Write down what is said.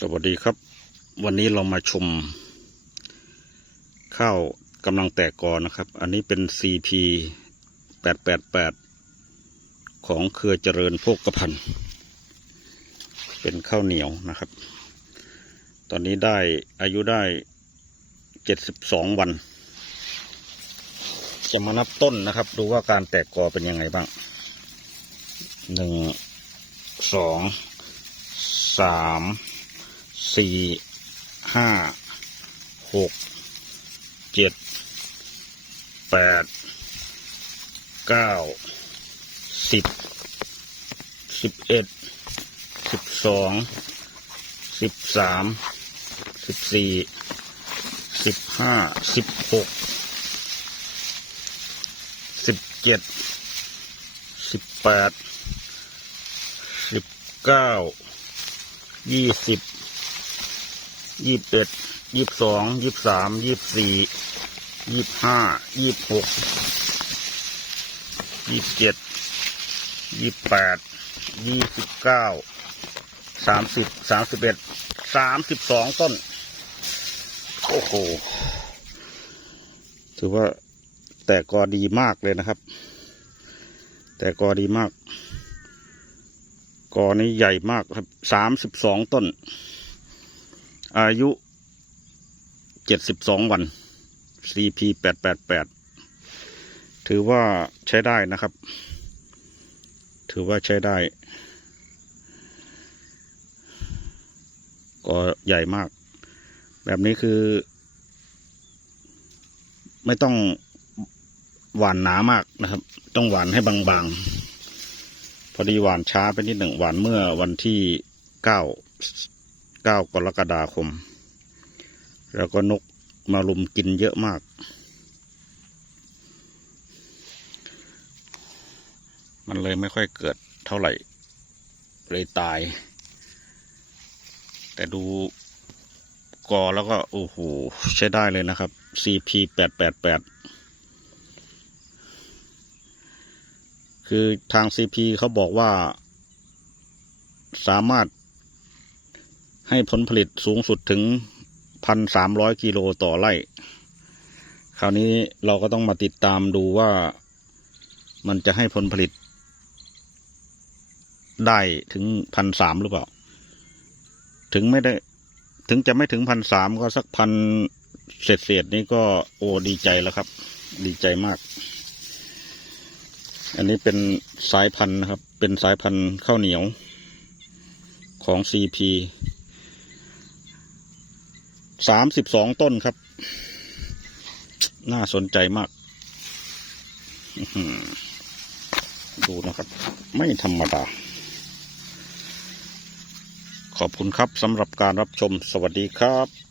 สวัสดีครับ วันนี้เรามาชม ข้าวกำลังแตกกอนะครับ อันนี้เป็น CP 888 ของเครือเจริญโภคภัณฑ์เป็นข้าวเหนียวนะครับ ตอนนี้ได้อายุได้ 72 วัน จะมานับต้นนะครับ ดูว่าการแตกกอเป็นยังไงบ้างหนึ่งสองสาม สี่ห้าหกเจ็ดแปดเก้าสิบสิบเอ็ดสิบสองสิบสามสิบสี่สิบห้าสิบหกสิบเจ็ดสิบแปดสิบเก้ายี่สิบ ยี่สิบเอ็ดยี่สิบสองยี่สิบสามยี่สิบสี่ยี่สิบห้ายี่สิบหกยี่สิบเจ็ดยี่สิบแปดยี่สิบเก้าสามสิบสามสิบเอ็ดสามสิบสองต้น โอ้โห ถือว่าแต่กอดีมากเลยนะครับ แต่กอดีมาก กอนี้ใหญ่มากครับสามสิบสองต้น อายุเจ็ดสิบสองวัน CP แปดแปดแปดถือว่าใช้ได้นะครับ ถือว่าใช้ได้ ก็ใหญ่มาก แบบนี้คือ ไม่ต้องหวานหนามากนะครับ ต้องหวานให้บางๆ พอดีหวานช้าไปนิดหนึ่งหวานเมื่อวันที่เก้า เก้ากรกฎาคม แล้วก็นกมาลุมกินเยอะมาก มันเลยไม่ค่อยเกิดเท่าไหร่ เลยตาย แต่ดูกอแล้วก็ โอ้โห ใช้ได้เลยนะครับ CP แปดแปดแปดคือทาง CP เขาบอกว่า สามารถ ให้ผลผลิตสูงสุดถึงพันสามร้อยกิโลต่อไร่ คราวนี้เราก็ต้องมาติดตามดูว่ามันจะให้ผลผลิต ได้ถึงพันสามหรือเปล่า ถึงไม่ได้ ถึงจะไม่ถึงพันสามก็สักพันเศษเศษนี้ก็โอ้ดีใจแล้วครับ ดีใจมาก อันนี้เป็นสายพันธุ์นะครับ เป็นสายพันธุ์ข้าวเหนียวของ CP สามสิบสองต้นครับ น่าสนใจมาก ดูนะครับ ไม่ธรรมดา ขอบคุณครับสำหรับการรับชมสวัสดีครับ